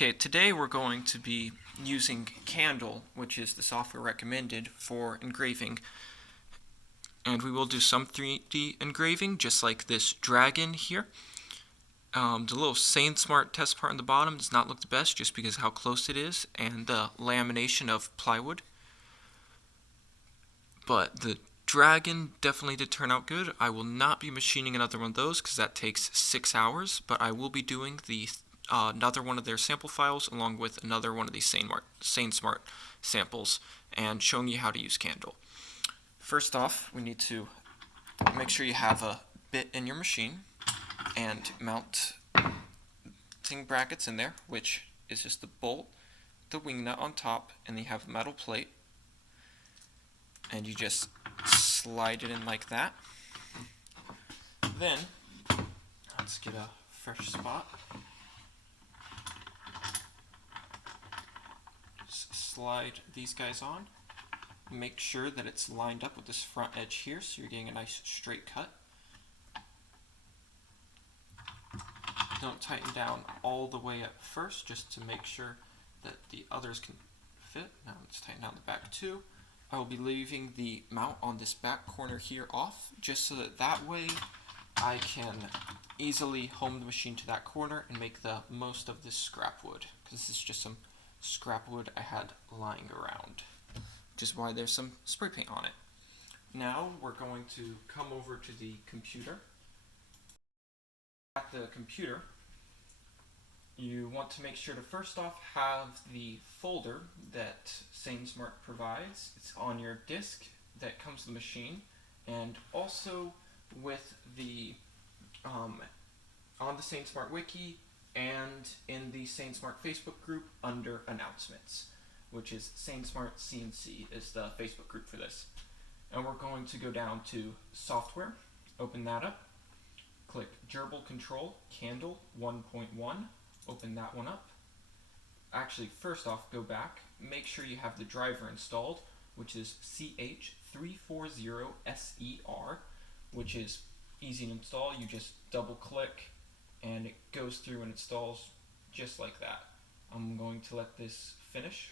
Okay, today we're going to be using Candle, which is the software recommended for engraving. And we will do some 3D engraving, just like this dragon here. The little Sainsmart test part on the bottom does not look the best just because of how close it is and the lamination of plywood. But the dragon definitely did turn out good. I will not be machining another one of those because that takes 6 hours, but I will be doing the another one of their sample files along with another one of these Sainsmart samples and showing you how to use Candle. First off, we need to make sure you have a bit in your machine and mount ting brackets in there, which is just the bolt, the wing nut on top, and then you have a metal plate, and you just slide it in like that. Then let's get a fresh spot. Slide these guys on. Make sure that it's lined up with this front edge here so you're getting a nice straight cut. Don't tighten down all the way at first, just to make sure that the others can fit. Now let's tighten down the back too. I will be leaving the mount on this back corner here off, just so that way I can easily home the machine to that corner and make the most of this scrap wood, because this is just some scrap wood I had lying around, which is why there's some spray paint on it. Now we're going to come over to the computer. At the computer, you want to make sure to first off have the folder that Sainsmart provides. It's on your disk that comes with the machine, and also with the on the Sainsmart wiki and in the Sainsmart Facebook group under announcements, which is Sainsmart CNC is the Facebook group for this. And we're going to go down to software, open that up, click Gerbil Control Candle 1.1, open that one up. Actually, first off, go back, make sure you have the driver installed, which is CH340SER, which is easy to install. You just double click and it goes through and installs just like that. I'm going to let this finish.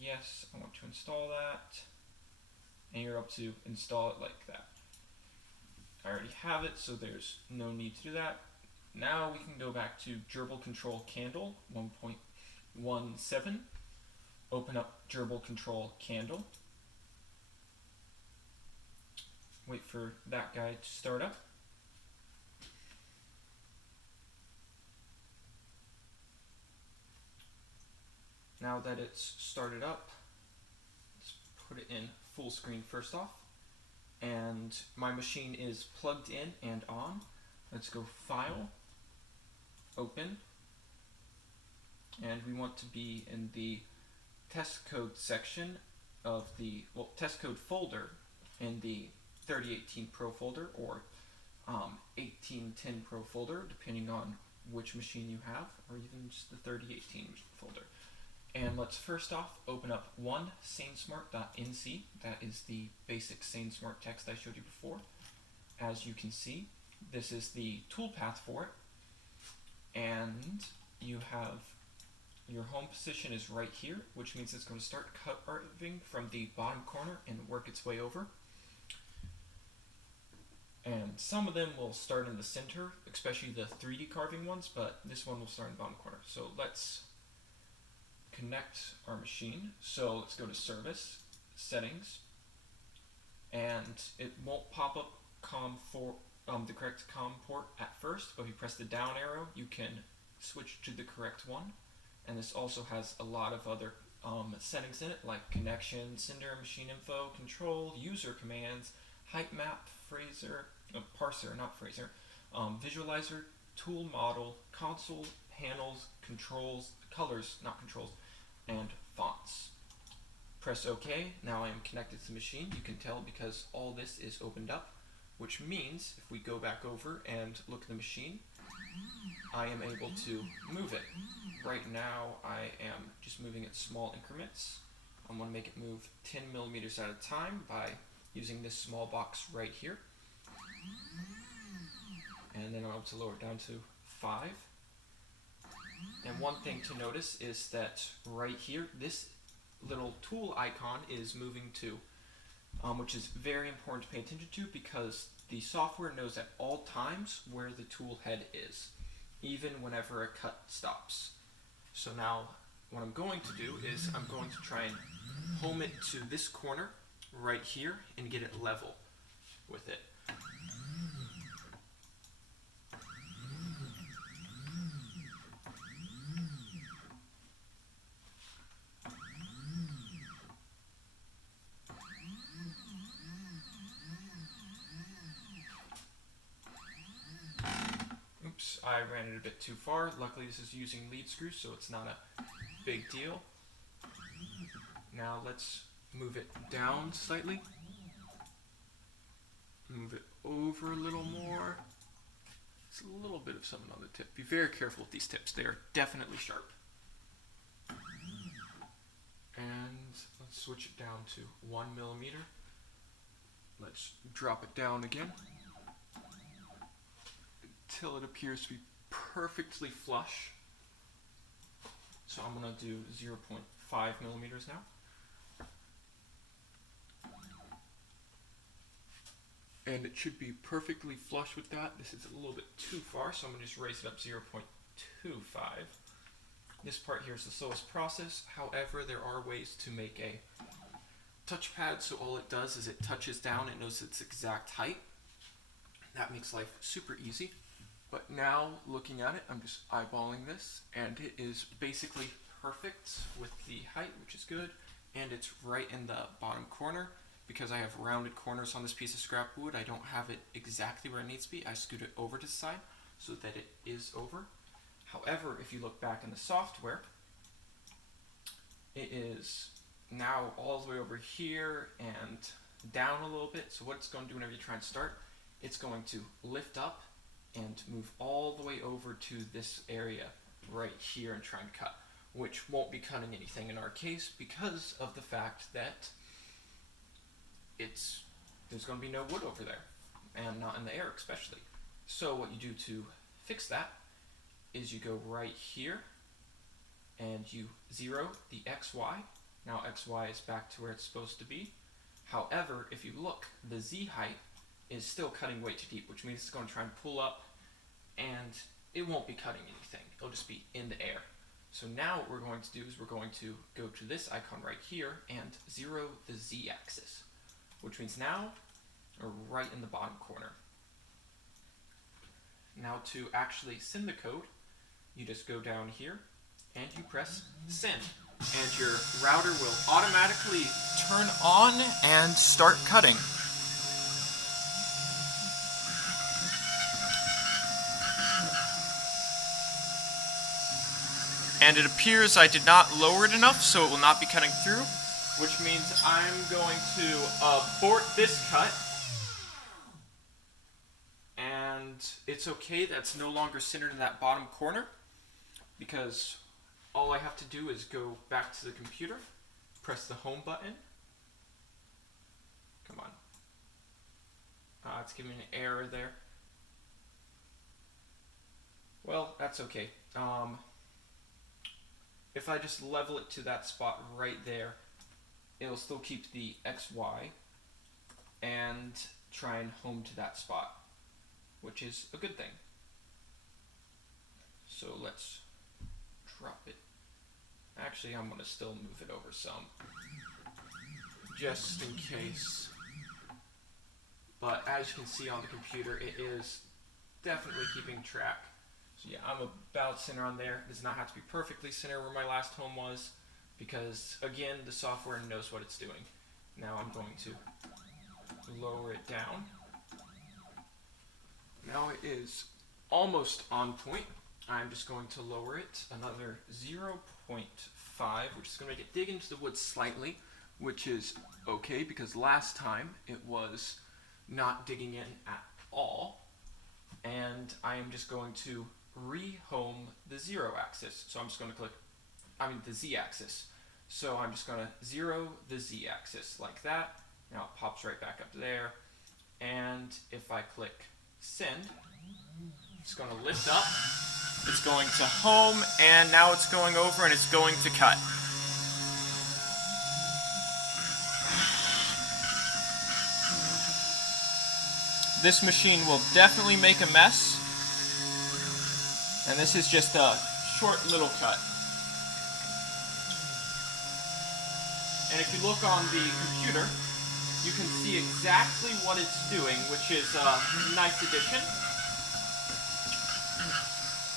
Yes, I want to install that, and you're up to install it like that. I already have it, so there's no need to do that. Now we can go back to Gerbil Control Candle 1.17, open up Gerbil Control Candle, wait for that guy to start up. Now that it's started up, let's put it in full screen first off. And my machine is plugged in and on. Let's go File, Open, and we want to be in the test code section of the test code folder in the 3018 Pro folder or 1810 Pro folder, depending on which machine you have, or even just the 3018 folder. And let's first off open up one Sainsmart.nc. That is the basic Sainsmart text I showed you before. As you can see, this is the toolpath for it. And you have your home position is right here, which means it's going to start carving from the bottom corner and work its way over. And some of them will start in the center, especially the 3D carving ones, but this one will start in the bottom corner. So let's connect our machine. So let's go to Service, Settings, and it won't pop up the correct COM port at first, but if you press the down arrow, you can switch to the correct one. And this also has a lot of other settings in it, like connection, sender, machine info, control, user commands, height map, parser, visualizer, tool model, console, handles, controls, colors, and fonts. Press OK. Now I am connected to the machine. You can tell because all this is opened up, which means if we go back over and look at the machine, I am able to move it. Right now I am just moving it small increments. I'm going to make it move 10 millimeters at a time by using this small box right here. And then I'm able to lower it down to 5. And one thing to notice is that right here, this little tool icon is moving too, which is very important to pay attention to because the software knows at all times where the tool head is, even whenever a cut stops. So now what I'm going to do is I'm going to try and home it to this corner right here and get it level with it. Oops, I ran it a bit too far. Luckily this is using lead screws, so it's not a big deal. Now let's move it down slightly. Move it over a little more. It's a little bit of something on the tip. Be very careful with these tips. They are definitely sharp. And let's switch it down to 1 millimeter. Let's drop it down again until it appears to be perfectly flush. So I'm going to do 0.5 millimeters now. And it should be perfectly flush with that. This is a little bit too far, so I'm going to just raise it up 0.25. This part here is the slowest process. However, there are ways to make a touchpad, so all it does is it touches down, it knows its exact height. That makes life super easy. But now, looking at it, I'm just eyeballing this, and it is basically perfect with the height, which is good, and it's right in the bottom corner. Because I have rounded corners on this piece of scrap wood, I don't have it exactly where it needs to be. I scoot it over to the side so that it is over. However, if you look back in the software, it is now all the way over here and down a little bit. So what it's going to do whenever you try and start, it's going to lift up and move all the way over to this area right here and try and cut, which won't be cutting anything in our case because of the fact that there's going to be no wood over there, and not in the air especially. So what you do to fix that is you go right here and you zero the XY. Now XY is back to where it's supposed to be. However, if you look, the Z height is still cutting way too deep, which means it's going to try and pull up and it won't be cutting anything. It'll just be in the air. So now what we're going to do is we're going to go to this icon right here and zero the Z axis, which means now we're right in the bottom corner. Now to actually send the code, you just go down here and you press send, and your router will automatically turn on and start cutting. And it appears I did not lower it enough, so it will not be cutting through, which means I'm going to abort this cut. And it's okay that's no longer centered in that bottom corner, because all I have to do is go back to the computer, press the home button. Come on. It's giving me an error there. Well, that's okay. If I just level it to that spot right there, it'll still keep the XY and try and home to that spot, which is a good thing. So let's drop it. Actually, I'm going to still move it over some, just in case. But as you can see on the computer, it is definitely keeping track. So yeah, I'm about center on there. It does not have to be perfectly center where my last home was, because again, the software knows what it's doing. Now I'm going to lower it down. Now it is almost on point. I'm just going to lower it another 0.5, which is going to make it dig into the wood slightly, which is okay because last time it was not digging in at all. And I am just going to re-home the zero axis. So I'm just going to click, the Z axis. So I'm just going to zero the Z axis like that. Now it pops right back up there. And if I click send, it's going to lift up It's going to home, and now it's going over and it's going to cut. This machine will definitely make a mess, and this is just a short little cut. And if you look on the computer, you can see exactly what it's doing, which is a nice addition.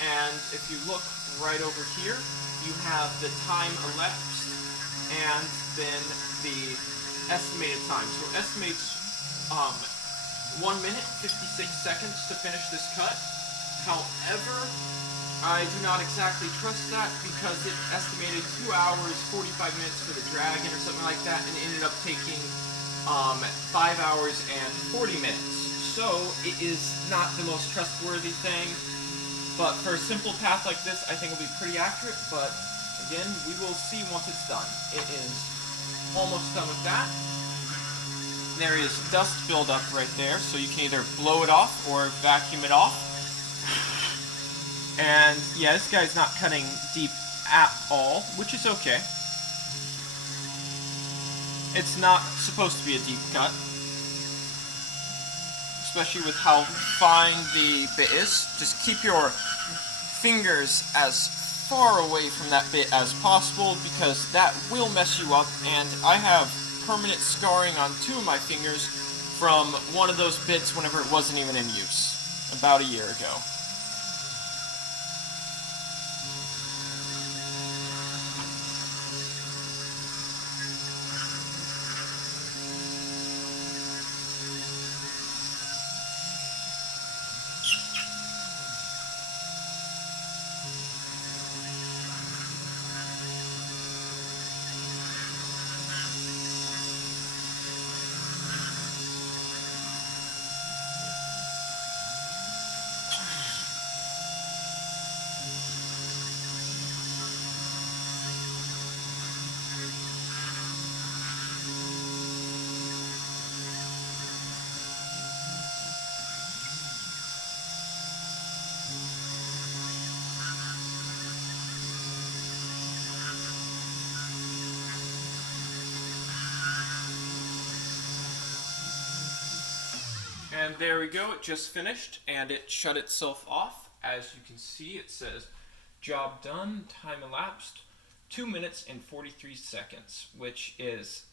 And if you look right over here, you have the time elapsed and then the estimated time. So it estimates 1 minute, 56 seconds to finish this cut. However, I do not exactly trust that because it estimated 2 hours, 45 minutes for the dragon or something like that, and ended up taking 5 hours and 40 minutes. So it is not the most trustworthy thing. But for a simple path like this, I think it'll be pretty accurate, but again, we will see once it's done. It is almost done with that. There is dust buildup right there, so you can either blow it off or vacuum it off. And yeah, this guy's not cutting deep at all, which is okay. It's not supposed to be a deep cut, especially with how fine the bit is. Just keep your fingers as far away from that bit as possible because that will mess you up, and I have permanent scarring on 2 of my fingers from one of those bits whenever it wasn't even in use, about a year ago. And there we go, it just finished, and it shut itself off. As you can see, it says, job done, time elapsed, 2 minutes and 43 seconds, which is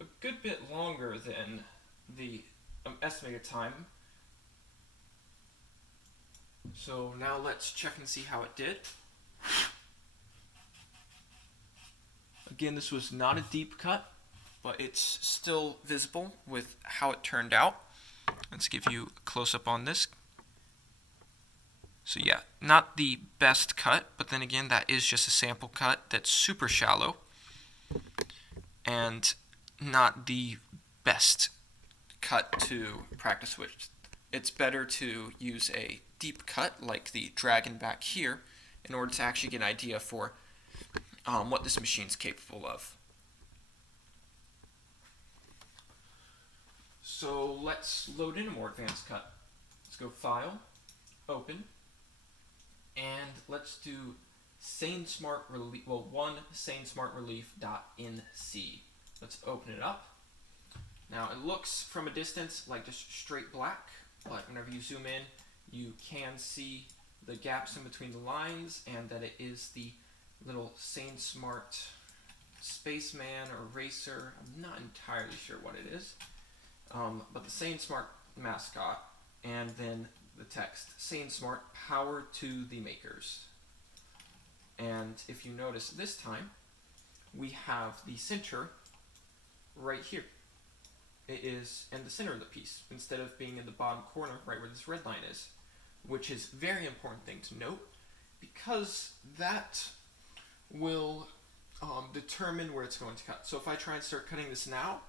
a good bit longer than the estimated time. So now let's check and see how it did. Again, this was not a deep cut, but it's still visible with how it turned out. Let's give you a close-up on this. So yeah, not the best cut, but then again, that is just a sample cut that's super shallow and not the best cut to practice with. It's better to use a deep cut like the dragon back here in order to actually get an idea for what this machine's capable of. So let's load in a more advanced cut. Let's go File, Open, and let's do Sainsmart Relief, one Sainsmart Relief.nc. Let's open it up. Now it looks from a distance like just straight black, but whenever you zoom in, you can see the gaps in between the lines and that it is the little Sainsmart Spaceman or Racer. I'm not entirely sure what it is. But the Sainsmart mascot, and then the text, Sainsmart, power to the makers. And if you notice this time, we have the center right here. It is in the center of the piece, instead of being in the bottom corner, right where this red line is, which is a very important thing to note, because that will determine where it's going to cut. So if I try and start cutting this now,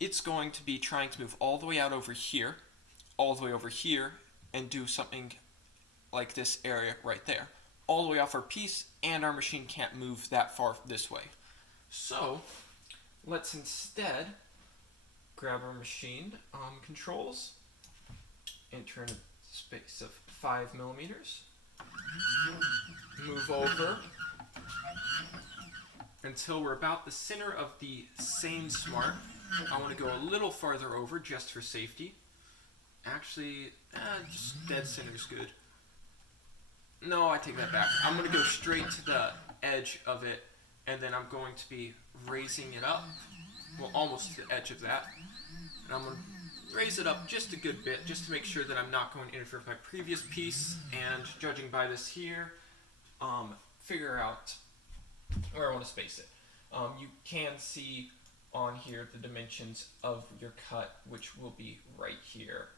it's going to be trying to move all the way out over here, all the way over here, and do something like this area right there. All the way off our piece, and our machine can't move that far this way. So, let's instead grab our machine controls, enter in a space of 5 millimeters, move over until we're about the center of the Sainsmart. I want to go a little farther over just for safety. Actually, just dead center is good. No, I take that back. I'm going to go straight to the edge of it, and then I'm going to be raising it up. Well, almost to the edge of that. And I'm going to raise it up just a good bit, just to make sure that I'm not going to interfere with my previous piece. And judging by this here, figure out where I want to space it. You can see on here the dimensions of your cut, which will be right here.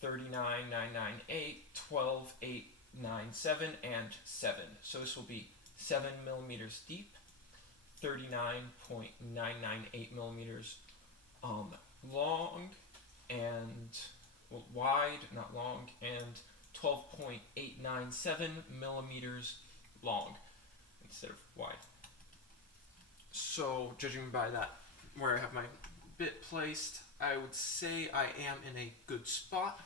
39,998, 12,897, and 7. So this will be 7 millimeters deep, 39.998 millimeters long, and well, wide, not long, and 12.897 millimeters long instead of wide. So judging by that, where I have my bit placed, I would say I am in a good spot.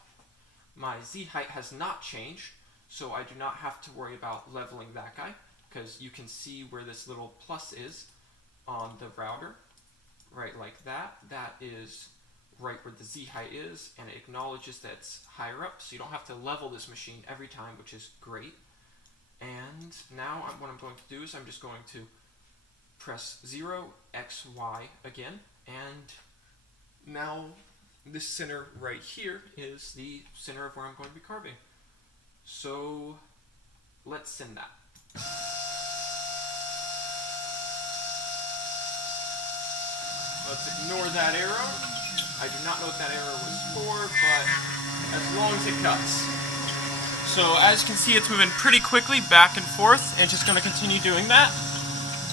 My Z height has not changed, so I do not have to worry about leveling that guy, because you can see where this little plus is on the router, right like that. That is right where the Z height is, and it acknowledges that it's higher up, so you don't have to level this machine every time, which is great. And now what I'm going to do is I'm just going to press 0, X, Y again, and now this center right here is the center of where I'm going to be carving. So let's send that. Let's ignore that arrow. I do not know what that arrow was for, but as long as it cuts. So as you can see, it's moving pretty quickly back and forth, and just going to continue doing that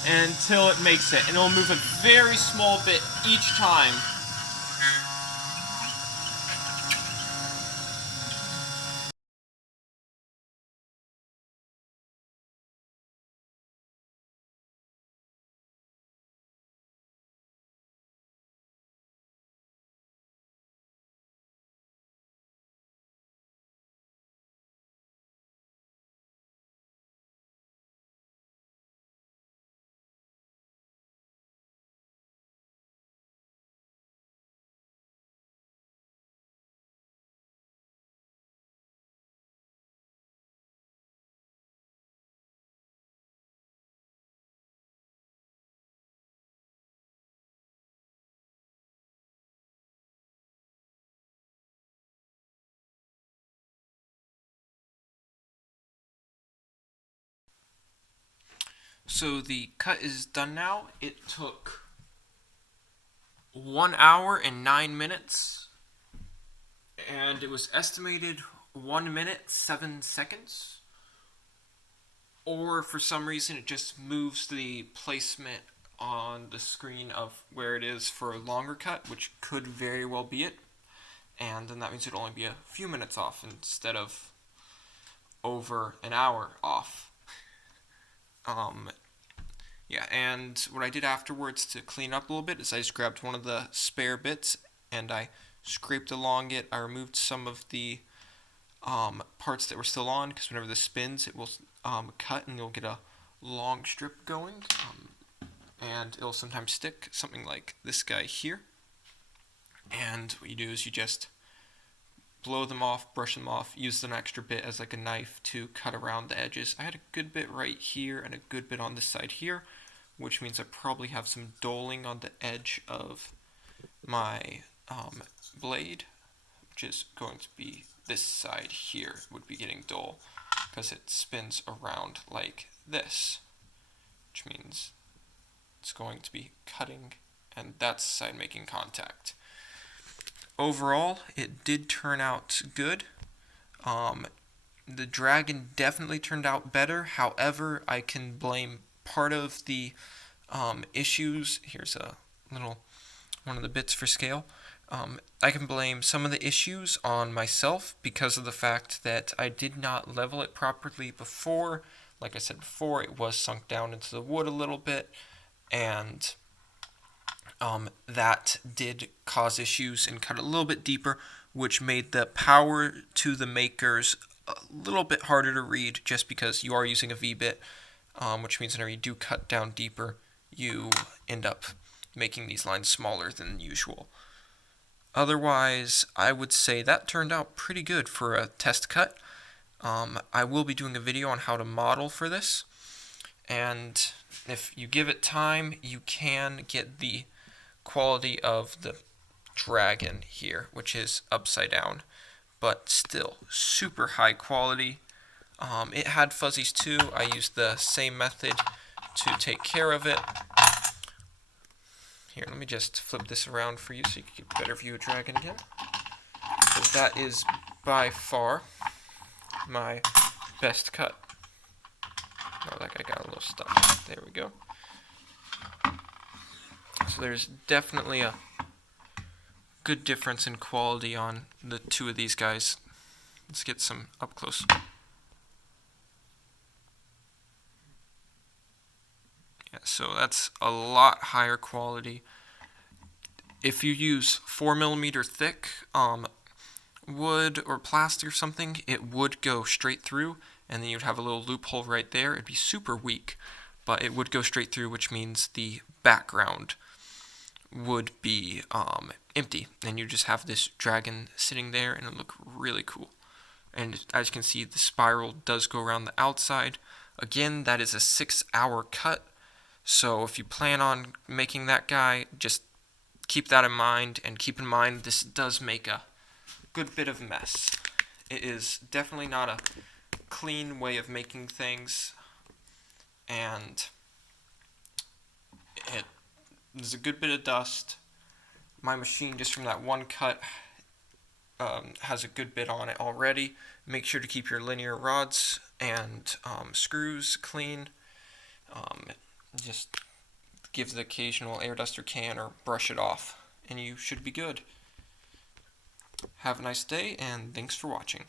until it makes it. And it'll move a very small bit each time. So the cut is done now. It took 1 hour and 9 minutes, and it was estimated 1 minute 7 seconds. Or for some reason it just moves the placement on the screen of where it is for a longer cut, which could very well be it. And then that means it'll only be a few minutes off instead of over an hour off. Yeah, and what I did afterwards to clean up a little bit is I just grabbed one of the spare bits and I scraped along it. I removed some of the parts that were still on, because whenever this spins, it will cut and you'll get a long strip going. And it'll sometimes stick, something like this guy here. And what you do is you just blow them off, brush them off, use an extra bit as like a knife to cut around the edges. I had a good bit right here and a good bit on this side here, which means I probably have some doling on the edge of my blade, which is going to be this side here would be getting dull because it spins around like this, which means it's going to be cutting, and that's the side making contact. Overall, it did turn out good. The dragon definitely turned out better. However, I can blame part of the issues. Here's a little one of the bits for scale. I can blame some of the issues on myself because of the fact that I did not level it properly before. Like I said before, it was sunk down into the wood a little bit, and that did cause issues and cut a little bit deeper, which made the power to the makers a little bit harder to read just because you are using a V-bit, which means whenever you do cut down deeper, you end up making these lines smaller than usual. Otherwise, I would say that turned out pretty good for a test cut. I will be doing a video on how to model for this, and if you give it time, you can get the quality of the dragon here, which is upside down, but still super high quality. It had fuzzies too. I used the same method to take care of it. Here, let me just flip this around for you so you can get a better view of dragon again. Because that is by far my best cut. Oh, that guy got a little stuck. There we go. So there's definitely a good difference in quality on the two of these guys. Let's get some up close. Yeah, so that's a lot higher quality. If you use 4mm thick wood or plastic or something, it would go straight through, and then you'd have a little loophole right there. It'd be super weak, but it would go straight through, which means the background would be empty, and you just have this dragon sitting there, and it look really cool. And as you can see, the spiral does go around the outside. Again, that is a 6-hour cut, so if you plan on making that guy, just keep that in mind, and keep in mind this does make a good bit of mess. It is definitely not a clean way of making things, and there's a good bit of dust. My machine, just from that one cut, has a good bit on it already. Make sure to keep your linear rods and screws clean. Just give the occasional air duster can or brush it off, and you should be good. Have a nice day, and thanks for watching.